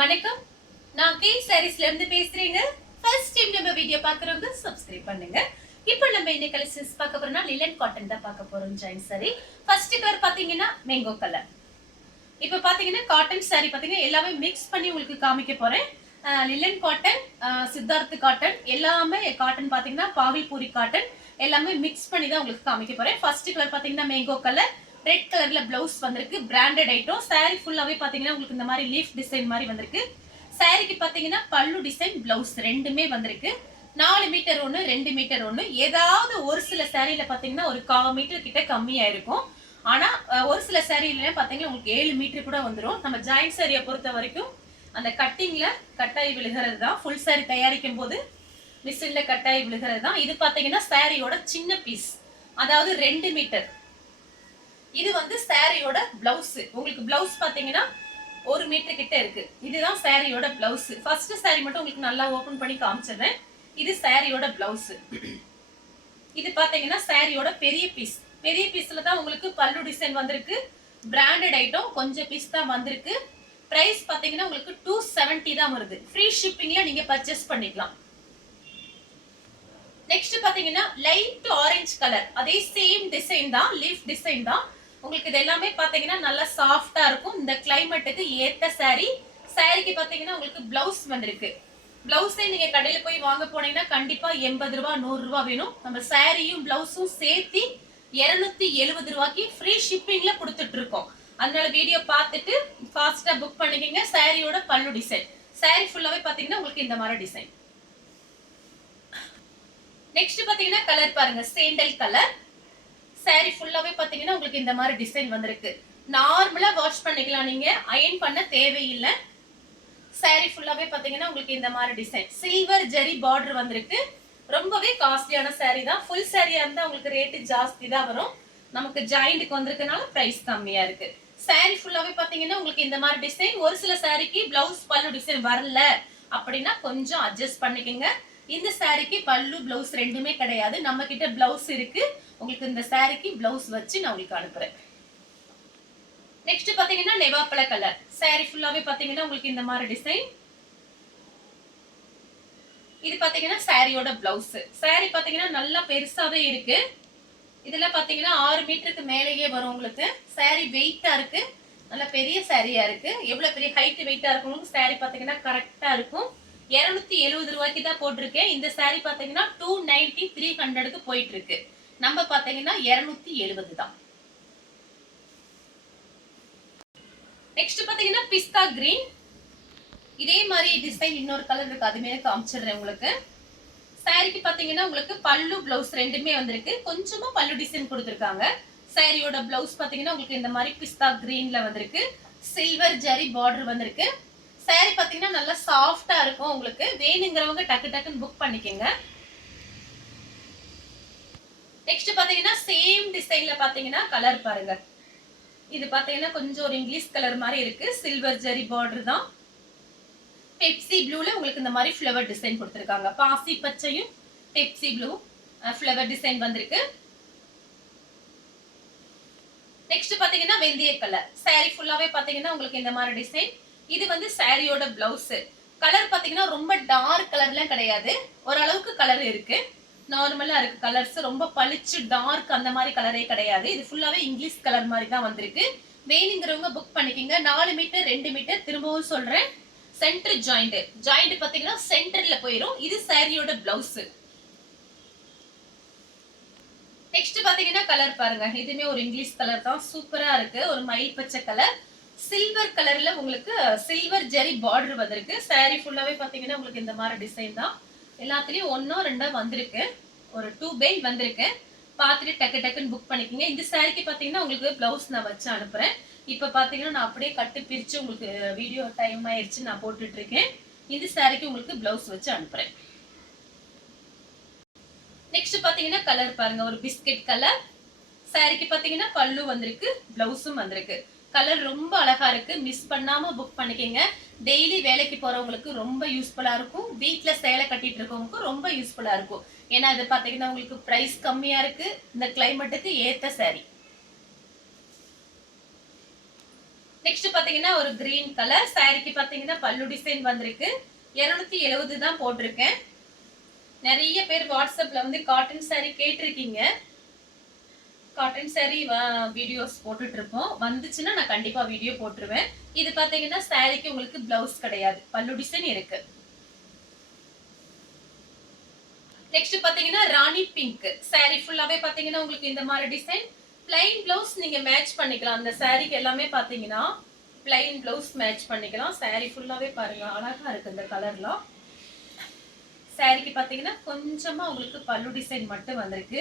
வணக்கம். நான் கே சாரீஸ்ல இருந்து பேசுறேங்க. ஃபர்ஸ்ட் டைம் நம்ம வீடியோ பார்க்கறவங்க சப்ஸ்கிரைப் பண்ணுங்க. இப்போ நம்ம இன்னைக்கு கலெக்ஷன்ஸ் பார்க்க போறோம்னா லிலன் காட்டன் தான் பார்க்க போறோம். ஜாயின் சாரி ஃபர்ஸ்ட் கலர் பாத்தீங்கன்னா மேங்கோ கலர். இப்போ பாத்தீங்கன்னா காட்டன் சாரி பாத்தீங்கன்னா எல்லாமே மிக்ஸ் பண்ணி உங்களுக்கு காமிக்க போறேன். லிலன் காட்டன், சித்தார்த் காட்டன், எல்லாமே காட்டன் பாத்தீங்கன்னா பாகல்பூரி காட்டன் எல்லாமே மிக்ஸ் பண்ணி தான் உங்களுக்கு காமிக்க போறேன். ஃபர்ஸ்ட் கலர் பாத்தீங்கன்னா மேங்கோ கலர், ரெட் கலர்ல பிளவுஸ் வந்திருக்கு. Branded item. சாரி ஃபுல்லாவே பாத்தீங்கன்னா உங்களுக்கு இந்த மாதிரி லீஃப் டிசைன் மாதிரி வந்திருக்கு. சாரிக்கு பாத்தீங்கன்னா பல்லு டிசைன், பிளவுஸ் ரெண்டுமே வந்திருக்கு. 4 மீட்டர் ஒண்ணு, 2 மீட்டர் ஒண்ணு. ஏதாவது ஒரு சில சாரியில பாத்தீங்கன்னா ஒரு 1/4 மீட்டர் கிட்ட கம்மியா இருக்கும். ஆனா ஒரு சில சாரியில பாத்தீங்கன்னா உங்களுக்கு 7 மீட்டர் கூட வந்துடும். நம்ம ஜாயிண்ட் சாரியை பொறுத்த வரைக்கும் அந்த கட்டிங்ல கட்டாய் விழுகிறது தான். ஃபுல் சாரி தயாரிக்கும் போது மிஷின்ல கட்டாய் விழுகிறது தான். இது பாத்தீங்கன்னா சாரியோட சின்ன பீஸ், அதாவது 2 மீட்டர். இது வந்து சாரியோட பிளவுஸ். உங்களுக்கு பிளவுஸ் பாத்தீங்கன்னா 1 மீட்டர் கிட்ட இருக்கு. இதுதான் சாரியோட பிளவுஸ். ஃபர்ஸ்ட் சாரி மட்டும் உங்களுக்கு நல்லா ஓபன் பண்ணி காமிச்சிடுறேன். இது சாரியோட பிளவுஸ். இது பாத்தீங்கன்னா சாரியோட பெரிய பீஸ். பெரிய பீஸ்ல தான் உங்களுக்கு பல்லு டிசைன் வந்திருக்கு. Branded item. கொஞ்சம் பீஸ் தான் வந்திருக்கு. பிரைஸ் பாத்தீங்கன்னா உங்களுக்கு 270 தான் வருது. ஃப்ரீ ஷிப்பிங்ல நீங்க பர்ச்சேஸ் பண்ணிக்கலாம். நெக்ஸ்ட் பாத்தீங்கன்னா லைட் ஆரஞ்சு கலர். அதே சேம் டிசைன் தான், லீஃப் டிசைன் தான். உங்களுக்கு இது எல்லாமே பாத்தீங்கன்னா நல்லா சாஃப்டா இருக்கும். இந்த கிளைமேட்டுக்கு ஏத்த சாரி. சாரிக்கு பாத்தீங்கன்னா உங்களுக்கு பிளவுஸ் வந்திருக்கு. பிளவுஸே நீங்க கடையில போய் வாங்க போனீங்கன்னா கண்டிப்பா 80 ரூபாய் 100 ரூபாய் வேணும். நம்ம சாரியும் பிளவுஸும் சேர்த்து 270 ரூபாய்க்கு ஃப்ரீ ஷிப்பிங்ல கொடுத்துட்டு இருக்கோம். அதனால வீடியோ பார்த்துட்டு ஃபாஸ்டா புக் பண்ணிக்கங்க. சாரியோட பல்லு டிசைன். சாரி ஃபுல்லாவே பாத்தீங்கன்னா உங்களுக்கு இந்த மாதிரி டிசைன். நெக்ஸ்ட் பாத்தீங்கன்னா கலர் பாருங்க, சேண்டல் கலர். சாரி ஃபுல்லாவே பாத்தீங்கன்னா உங்களுக்கு இந்த மாதிரி டிசைன் வந்திருக்கு. நார்மலா வாஷ் பண்ணிக்கலாம், நீங்க அயர்ன் பண்ண தேவையில்லை. சாரி ஃபுல்லாவே பாத்தீங்கன்னா உங்களுக்கு இந்த மாதிரி டிசைன். சில்வர் ஜெரி பார்டர் வந்திருக்கு. ரொம்பவே காஸ்ட்லியான சாரி தான். ஃபுல் சாரியா இருந்தா உங்களுக்கு ரேட் ஜாஸ்தி தான் வரும். நமக்கு ஜாயிண்ட்க்கு வந்திருக்கனால பிரைஸ் கம்மியா இருக்கு. சாரி ஃபுல்லாவே பாத்தீங்கன்னா உங்களுக்கு இந்த மாதிரி டிசைன். ஒரு சில சாரிக்கு பிளவுஸ் பல்லு டிசைன் வரல அப்படின்னா கொஞ்சம் அட்ஜஸ்ட் பண்ணிக்கங்க. இந்த சாரிக்கு பல்லு பிளவுஸ் ரெண்டுமே கிடையாது. நம்ம கிட்ட பிளவுஸ் இருக்கு. உங்களுக்கு இந்த சாரிக்கு பிளவுஸ் வச்சு நான் உங்களுக்கு அனுப்புறேன். நெக்ஸ்ட் பாத்தீங்கன்னா நெவாப்பழ கலர். சாரி ஃபுல்லாவே பாத்தீங்கன்னா உங்களுக்கு இந்த மாதிரி டிசைன். இது பாத்தீங்கன்னா சாரியோட பிளவுஸ். சாரி பாத்தீங்கன்னா நல்லா பெருசாவே இருக்கு. இதுல பாத்தீங்கன்னா 6 மீட்டருக்கு மேலேயே வரும் உங்களுக்கு. சாரி வெயிட்டா இருக்கு. நல்ல பெரிய சாரியா இருக்கு. எவ்வளவு பெரிய ஹைட் வெயிட்டா இருக்கும் சாரி பாத்தீங்கன்னா கரெக்டா இருக்கும். 270 ரூபாய்க்கு தான் போட்டிருக்கேன். இந்த சாரி பாத்தீங்கன்னா 290 300க்கு போயிட்டு இருக்கு. நம்ம பாத்தீங்கன்னா 270 தான். நெக்ஸ்ட் பாத்தீங்கன்னா பிஸ்தா கிரீன். இதே மாதிரி டிசைன் இன்னொரு கலர் இருக்கு, அதுமே காமிச்சிடுறேன் உங்களுக்கு. சாரிக்கு பாத்தீங்கன்னா உங்களுக்கு பல்லு பிளவுஸ் ரெண்டுமே வந்திருக்கு. கொஞ்சமா பல்லு டிசைன் கொடுத்திருக்காங்க. சாரியோட பிளவுஸ் பாத்தீங்கன்னா உங்களுக்கு இந்த மாதிரி பிஸ்தா கிரீன்ல வந்திருக்கு. சில்வர் ஜரி பார்டர் வந்திருக்கு. சாரி பாத்தீங்கன்னா நல்லா சாஃப்டா இருக்கும். உங்களுக்கு வேணுங்கிறவங்க டக்கு டக்குன்னு புக் பண்ணிக்கங்க. நெக்ஸ்ட் பாத்தீங்கன்னா சேம் டிசைன்ல பாத்தீங்கன்னா கலர் பாருங்க. இது பாத்தீங்கன்னா கொஞ்சம் ஒரு இங்கிலீஷ் கலர் மாதிரி இருக்கு. சில்வர் ஜரி பார்டர் தான். பெப்சி ப்ளூல உங்களுக்கு இந்த மாதிரி ஃப்ளவர் டிசைன் கொடுத்திருக்காங்க. பாசி பச்சையும் பெப்சி ப்ளூ ஃப்ளவர் டிசைன் வந்திருக்கு. நெக்ஸ்ட் பாத்தீங்கன்னா வெந்தய கலர். சாரி ஃபுல்லாவே பாத்தீங்கன்னா உங்களுக்கு இந்த மாதிரி டிசைன். இது வந்து சாரியோட பிளவுஸ். கலர் பாத்தீங்கன்னா ரொம்ப டார்க் கலர்லாம் கிடையாது. ஓரளவுக்கு கலர் இருக்கு. நார்மலா இருக்கு கலர்ஸ். ரொம்ப பளிச்சு டார்க் அந்த மாதிரி கலரே கிடையாது. இது ஃபுல்லாவே இங்கிலீஷ் கலர் மாதிரி தான் வந்திருக்கு. வேணுங்கிறவங்க புக் பண்ணிக்கங்க. 4 மீட்டர் 2 மீட்டர். திரும்பவும் சொல்றேன், சென்டர் ஜாயிண்ட். ஜாயிண்ட் பாத்தீங்கன்னா சென்டர்ல போயிடும். இது சாரியோட பிளவுஸ். நெக்ஸ்ட் பாத்தீங்கன்னா கலர் பாருங்க. இதுமே ஒரு இங்கிலீஷ் கலர் தான். சூப்பரா இருக்கு. ஒரு மயில் பச்சை கலர். சில்வர் கலர்ல உங்களுக்கு சில்வர் ஜெரி பார்டர் வந்திருக்கு. சாரி ஃபுல்லாவே பாத்தீங்கன்னா உங்களுக்கு இந்த மாதிரி டிசைன் தான். எல்லாத்துலயும் 1 2 வந்திருக்கு. ஒரு 2 பெயில் வந்திருக்கு. பார்த்துட்டு டக்கு டக்குன்னு புக் பண்ணிக்கங்க. இந்த சாரிக்கு பாத்தீங்கன்னா உங்களுக்கு பிளவுஸ் நான் வச்சு அனுப்புறேன். இப்ப பாத்தீங்கன்னா நான் அப்படியே கட்டு பிரிச்சு உங்களுக்கு வீடியோ டைம் ஆயிடுச்சு நான் போட்டுட்டு இருக்கேன். இந்த சாரிக்கு உங்களுக்கு பிளவுஸ் வச்சு அனுப்புறேன். நெக்ஸ்ட் பாத்தீங்கன்னா கலர் பாருங்க, ஒரு பிஸ்கட் கலர். சாரிக்கு பாத்தீங்கன்னா பல்லு வந்திருக்கு, பிளவுஸும் வந்திருக்கு. கலர் ரொம்ப அழகா இருக்கு. மிஸ் பண்ணாம புக் பண்ணிக்கங்க. டெய்லி வேலைக்கு போறவங்களுக்கு ரொம்ப யூஸ்ஃபுல்லா இருக்கும். வீட்ல சேலை கட்டிட்டு இருக்கவங்களுக்கு ரொம்ப யூஸ்ஃபுல்லா இருக்கும். ஏன்னா இது பாத்தீங்கன்னா உங்களுக்கு பிரைஸ் கம்மியா இருக்கு. இந்த கிளைமேட்டுக்கு ஏத்த சாரி. நெக்ஸ்ட் பாத்தீங்கன்னா ஒரு கிரீன் கலர் சாரிக்கு பாத்தீங்கன்னா பல்லு டிசைன் வந்திருக்கு. 270 தான் போட்டிருக்கேன். நிறைய பேர் வாட்ஸ்அப்ல வந்து காட்டன் சாரி கேட்டிருக்கீங்க. காட்டன் சாரி வீடியோஸ் போட்டுட்டு இருப்போம். வந்துச்சுன்னா நான் கண்டிப்பா வீடியோ போட்டுருவேன். இது பாத்தீங்கன்னா சாரிக்கு உங்களுக்கு பிளவுஸ் கிடையாது, பல்லு டிசைன் இருக்கு. நெக்ஸ்ட் பாத்தீங்கன்னா ராணி பிங்க் சாரி ஃபுல்லாவே பாத்தீங்கன்னா உங்களுக்கு இந்த மாதிரி டிசைன். பிளைன் பிளவுஸ் நீங்க மேட்ச் பண்ணிக்கலாம். அந்த சாரிக்கு எல்லாமே பாத்தீங்கன்னா பிளைன் பிளவுஸ் மேட்ச் பண்ணிக்கலாம். சாரி ஃபுல்லாவே பாருங்க அழகா இருக்கு இந்த கலர்லாம். சாரிக்கு பாத்தீங்கன்னா கொஞ்சமா உங்களுக்கு பல்லு டிசைன் மட்டும் வந்திருக்கு.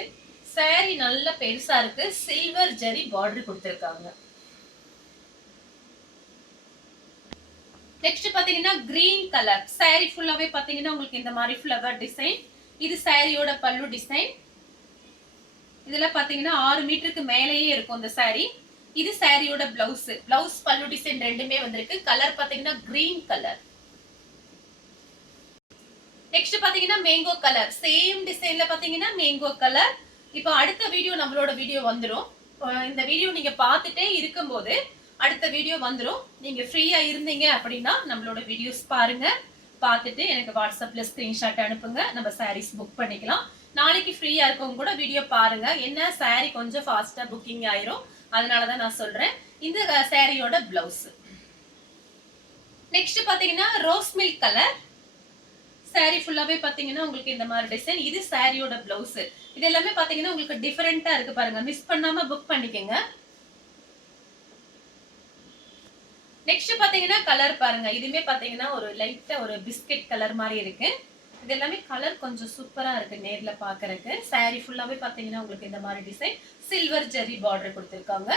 சாரி நல்ல பெருசா இருக்கு. சில்வர் ஜரி பார்டர் கொடுத்திருக்காங்க. நெக்ஸ்ட் பாத்தீங்கன்னா கிரீன் கலர் சாரி ஃபுல்லாவே பாத்தீங்கன்னா உங்களுக்கு இந்த மாதிரி ஃப்ளவர் டிசைன். இது சாரியோட பல்லு டிசைன். இதுல பாத்தீங்கன்னா 6 மீட்டருக்கு மேலேயே இருக்கும் இந்த சாரி. இது சாரியோட பிளவுஸ். பிளவுஸ் பல்லு டிசைன் ரெண்டுமே வந்திருக்கு. கலர் பாத்தீங்கன்னா கிரீன் கலர். நெக்ஸ்ட் பாத்தீங்கன்னா மேங்கோ கலர் சேம் டிசைன்ல பாத்தீங்கன்னா மேங்கோ கலர். இப்போ அடுத்த வீடியோ நம்மளோட வீடியோ வந்துரும். இந்த வீடியோ நீங்க பார்த்துட்டே இருக்கும்போது அடுத்த வீடியோ வந்துரும். நீங்க ஃப்ரீயா இருந்தீங்க அப்படின்னா நம்மளோட வீடியோஸ் பாருங்க. பார்த்துட்டு எனக்கு வாட்ஸ்அப்ல ஸ்கிரீன்ஷாட் அனுப்புங்க. நம்ம சாரீஸ் புக் பண்ணிக்கலாம். நாளைக்கு ஃப்ரீயா இருக்கவங்க கூட வீடியோ பாருங்க. என்ன சாரி கொஞ்சம் ஃபாஸ்டா புக்கிங் ஆயிரும், அதனாலதான் நான் சொல்றேன். இந்த சாரியோட பிளவுஸ். நெக்ஸ்ட் பாத்தீங்கன்னா ரோஸ் மில்க் கலர் சாரி ஃபுல்லாவே பாத்தீங்கன்னா உங்களுக்கு இந்த மாதிரி டிசைன். இது சாரியோட பிளவுஸ். இது எல்லாமே பாத்தீங்கன்னா உங்களுக்கு டிஃபரெண்டா இருக்கு பாருங்க. மிஸ் பண்ணாம புக் பண்ணிக்கங்க. நெக்ஸ்ட் பாத்தீங்கன்னா கலர் பாருங்க. இதுமே பாத்தீங்கன்னா ஒரு லைட்டா ஒரு பிஸ்கட் கலர் மாதிரி இருக்கு. இது எல்லாமே கலர் கொஞ்சம் சூப்பரா இருக்கு நேர்ல பாக்குறதுக்கு. சாரி ஃபுல்லாவே பாத்தீங்கன்னா உங்களுக்கு இந்த மாதிரி டிசைன். சில்வர் ஜெரி பார்டர் கொடுத்திருக்காங்க.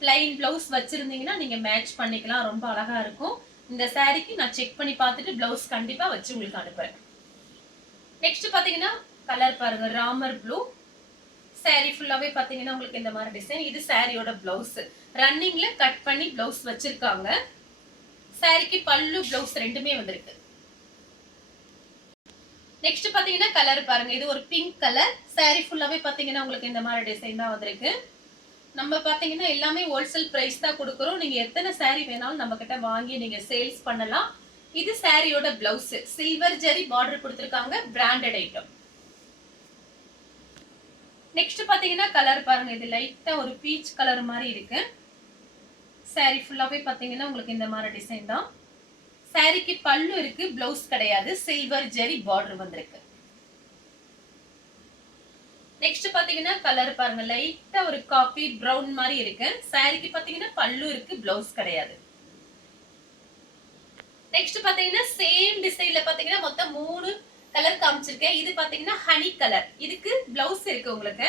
பிளைன் பிளவுஸ் வச்சிருந்தீங்கன்னா நீங்க மேட்ச் பண்ணிக்கலாம். ரொம்ப அழகா இருக்கும். இந்த சாரிக்கு நான் செக் பண்ணி பார்த்துட்டு பிளவுஸ் கண்டிப்பா வச்சு உங்களுக்கு அனுப்புறேன். நெக்ஸ்ட் பாத்தீங்கன்னா கலர் பாருங்க ராமர் ப்ளூ. சாரி ஃபுல்லாவே பாத்தீங்கன்னா உங்களுக்கு இந்த மாதிரி டிசைன். இது சாரியோட பிளவுஸ். ரன்னிங்ல கட் பண்ணி பிளவுஸ் வச்சிருக்காங்க. சாரிக்கு பல்லு பிளவுஸ் ரெண்டுமே வந்திருக்கு. நெக்ஸ்ட் பாத்தீங்கன்னா கலர் பாருங்க. இது ஒரு பிங்க் கலர். சாரி ஃபுல்லாவே பாத்தீங்கன்னா உங்களுக்கு இந்த மாதிரி டிசைன் தான் வந்திருக்கு. நம்ம பாத்தீங்கன்னா எல்லாமே ஹோல்சேல் பிரைஸ் தான் கொடுக்குறோம். நீங்க எத்தனை சாரி வேணாலும் நம்ம கிட்ட வாங்கி நீங்க சேல்ஸ் பண்ணலாம். இது சாரியோட பிளவுஸ். சில்வர் ஜெரி பார்டர் கொடுத்திருக்காங்க. Branded item. நெக்ஸ்ட் பாத்தீங்கன்னா கலர் பாருங்க. இது லைட்டா ஒரு பீச் கலர் மாதிரி இருக்கு. சாரி ஃபுல்லாவே பாத்தீங்கன்னா உங்களுக்கு இந்த மாதிரி டிசைன் தான். சாரிக்கு பல்லு இருக்கு, பிளவுஸ் கிடையாது. சில்வர் ஜெரி பார்டர் வந்திருக்கு. நெக்ஸ்ட் பாத்தீங்கன்னா கலர் பாருங்க. லைட்டா ஒரு காபி பிரவுன் மாதிரி இருக்கு. சாரிக்கு பாத்தீங்கன்னா பல்லு இருக்கு, பிளவுஸ் கிடையாது. நெக்ஸ்ட் பாத்தீங்கன்னா சேம் டிசைன்ல பாத்தீங்கன்னா மொத்தம் 3 கலர் காமிச்சிருக்கேன். இது பாத்தீங்கன்னா ஹனி கலர். இதுக்கு பிளவுஸ் இருக்கு உங்களுக்கு,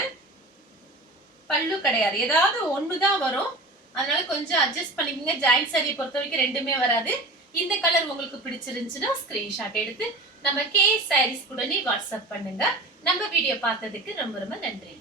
பல்லு கிடையாது. ஏதாவது ஒண்ணுதான் வரும். அதனால கொஞ்சம் அட்ஜஸ்ட் பண்ணிக்கங்க. ஜாயிண்ட் சாரியை பொறுத்த வரைக்கும் ரெண்டுமே வராது. இந்த கலர் உங்களுக்கு பிடிச்சிருந்துச்சுன்னா ஸ்கிரீன்ஷாட் எடுத்து நம்ம கே சாரீஸ் கூட வாட்ஸ்அப் பண்ணுங்க. நம்ம வீடியோ பார்த்ததுக்கு ரொம்ப ரொம்ப நன்றி.